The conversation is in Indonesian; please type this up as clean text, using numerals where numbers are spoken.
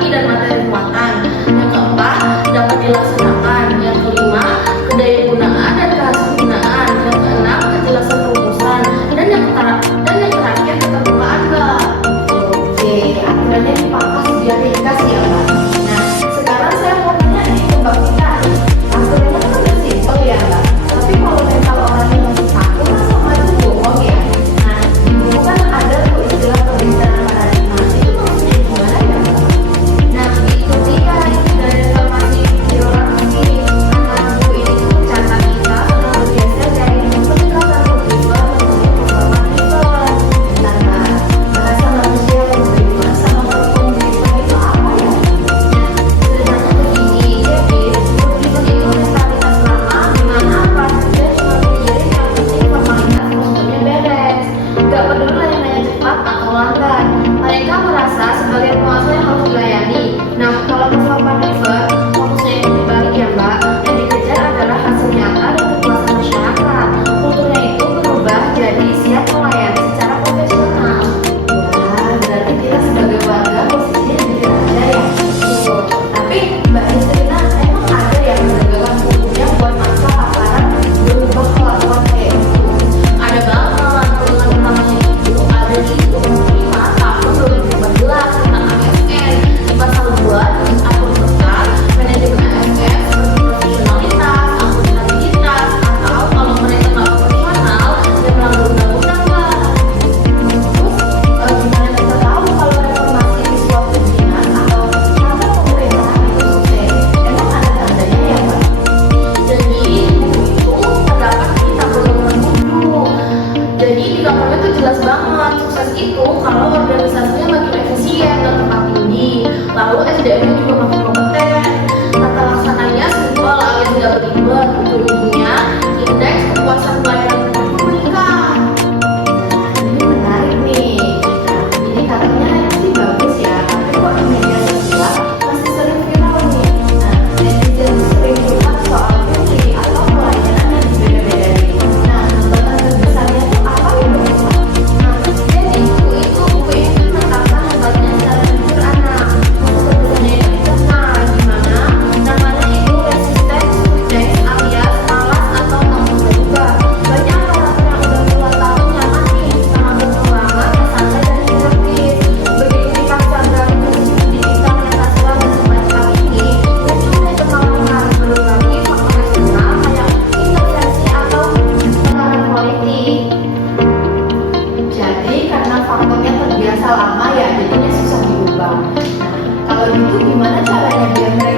laki dan materi muatan. Yang keempat, dapat dilaksanakan. Yang kelima, kedaya gunaan dan kehasil gunaan. Yang keenam, kejelasan rumusan. Dan yang terakhir, keterbukaan, Mbak. Oke, aturannya dipangkas biar ringkas ya, Mbak. Nah, sekarang saya mau tanya nih ke Mbak Vita. Aturannya kan udah simpel ya, Mbak. Tapi kalau mental orangnya masih kaku, masa maju bohong ya? Nah, di buku kan ada tuh istilah pembicaraan paradigma. Itu maksudnya gimana ya, Mbak? Nah, itu dia itu dari informasi biologi. Nah, buku ini tuh mencatat kita sudah bergeser dari penjelasan kognitif menjadi performatif. Nah, bahasa manusia yang beriman sama kognitif itu apa ya? Sebenarnya begini, jadi kognitif itu mentalitas lama di mana apa saja cuma pikirin yang penting formalitas posturnya beres. Gak peduli layanannya cepat atau lambat. Mereka merasa sebagai penguasa yang harus dilayani. Nah, kalau performatif fokusnya itu dibalik ya, Mbak. Yang dikejar adalah hasil nyata dan kepuasan masyarakat. Kulturnya itu berubah jadi siap melayani secara profesional. Wah, berarti kita sebagai warga posisinya jadi raja ya. Betul. Tapi Mbak Nisrina, emang ada yang menegakkan kulturnya buat masa aparat berubah kelakuan kayak gitu? Ada banget, turunan pertamanya itu ada di Undang-Undang 5 tahun 2014 tentang ASN. Di pasal 2 atur tentang manajemen ASN seperti profesionalitas, akuntabilitas, atau kalau mereka nggak profesional, dia melanggar undang-undang, Mbak. Terus gimana kita tahu kalau reformasi di suatu dinas atau masa pemerintahan itu sukses? Emang ada tandanya ya, Mbak? Jadi buku itu terdapat di tabel nomor 7. Jadi di tabelnya itu jelas banget sukses itu kalau organisasinya makin efisien dan tempat tinggi, lalu SDM-nya juga makin kompeten. Tata laksananya simpel alias nggak berlibat. Ujung-ujungnya indeks kepuasan pelayanan publik meningkat. Ini menarik nih. Nah, ini katanya sih bagus ya, tapi kok di media sosial masih sering viral nih. Nah, netizen sering curhat soal fungsi atau pelayanan yang berbeda-beda nih. Nah, hambatan terbesarnya tuh apa ya, Mbak? Nah, jadi buku itu menetapkan hambatannya secara jujur anak. Musuh terbesarnya itu dikenal gimana? Namanya itu resisten, sukses, alias malas atau nggak mau berubah. Banyak orang yang udah puluhan tahun nyaman nih sama berpengalaman yang santai dan hierarkis. Begitu dipaksa beralih ke sistem digital yang kasual dan semacam ini, muncul nih kemauan. Belum lagi faktor eksternal kayak intervensi atau tekanan politik. Jadi karena faktornya terbiasa lama ya, jadinya susah diubah. Nah, kalau gitu gimana caranya biar mereka